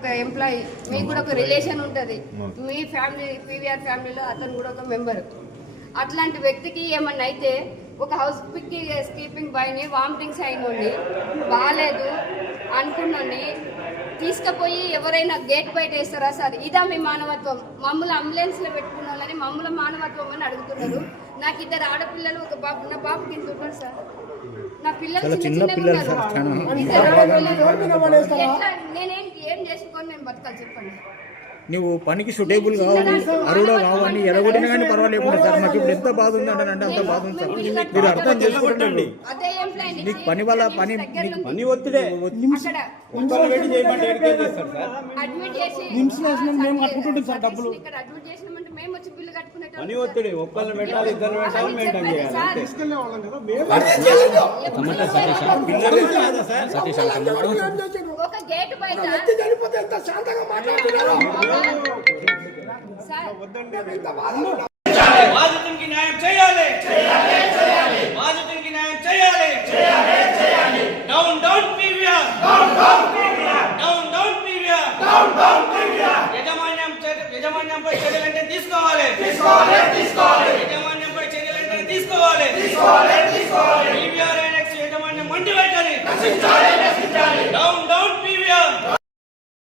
ఒక ఎంప్లాయీ, మీకు కూడా ఒక రిలేషన్ ఉంటుంది, మీ ఫ్యామిలీ పీవీఆర్ ఫ్యామిలీలో అతను కూడా ఒక మెంబర్. అట్లాంటి వ్యక్తికి ఏమన్నా అయితే ఒక హౌస్ కీపింగ్ బాయ్ని వామిటింగ్స్ అయినోండి బాగాలేదు అనుకున్నోండి తీసుకుపోయి ఎవరైనా గేట్ బయట వేస్తారా సార్? ఇదా మీ మానవత్వం? మమ్మల్ని అంబులెన్స్లో పెట్టుకున్న వాళ్ళని మమ్మల్ని మానవత్వం అని అడుగుతున్నారు. నాకు 2 ఆడపిల్లలు, ఒక బాబు, నా బాబుకి ఇంత ఉంటారు సార్, నా పిల్లలు చిన్న పిల్లలు. నేనేం ఏం చేసుకొని నేను బతకాలి చెప్పండి? నువ్వు పనికి సూటేబుల్ కావాలి, అరువులో కావాలి, ఎలగొట్టినా కానీ పర్వాలేదు సార్. నాకు ఇప్పుడు ఎంత బాధ ఉంది అంటే అంత బాధ ఉంది సార్. మీరు అర్థం చేసుకుంటండి. నీకు పని వల్ల పని ఒత్తిడే డబ్బులు పని ఒత్తిడి ఒక్కళ్ళు పెట్టాలి, ఇద్దరు పెట్టాలి, మెయింటైన్ చేయాలి. బాధితునికి న్యాయం చేయాలి, బాధితునికి న్యాయం చేయాలి. Down down PVR, down down PVR. యజమాన్యంపై చర్యలంటే తీసుకోవాలి, యజమాన్యంపై చర్యలంటే తీసుకోవాలి. పీవీఆర్ యజమాన్యం మండి పెట్టాలి. Down down PVR.